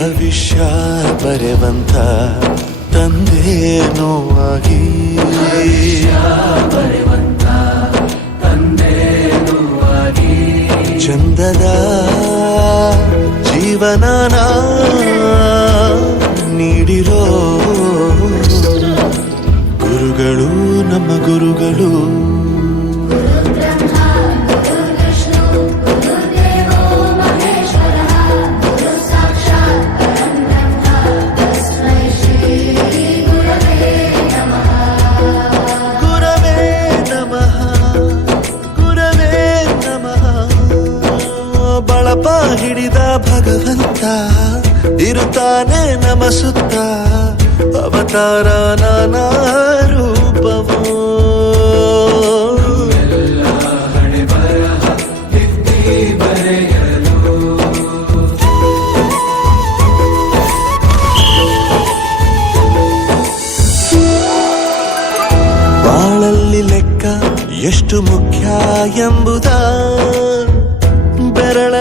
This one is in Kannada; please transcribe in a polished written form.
ಭವಿಷ್ಯ ಬರೆವಂತ ತಂದೇನೋ ಆಗಿ ಚಂದದ ಜೀವನನ ನೀಡಿರೋ ಗುರುಗಳು ನಮ್ಮ ಗುರುಗಳು ಬಳಪ ಹಿಡಿದ ಭಗವಂತ ಇರುತ್ತಾನೆ ನಮ ಸುತ್ತ ಅವತಾರ ನಾನಾ ರೂಪವೋ ಬಾಳಲ್ಲಿ ಲೆಕ್ಕ ಎಷ್ಟು ಮುಖ್ಯ ಎಂಬುದ ಬೆರಳ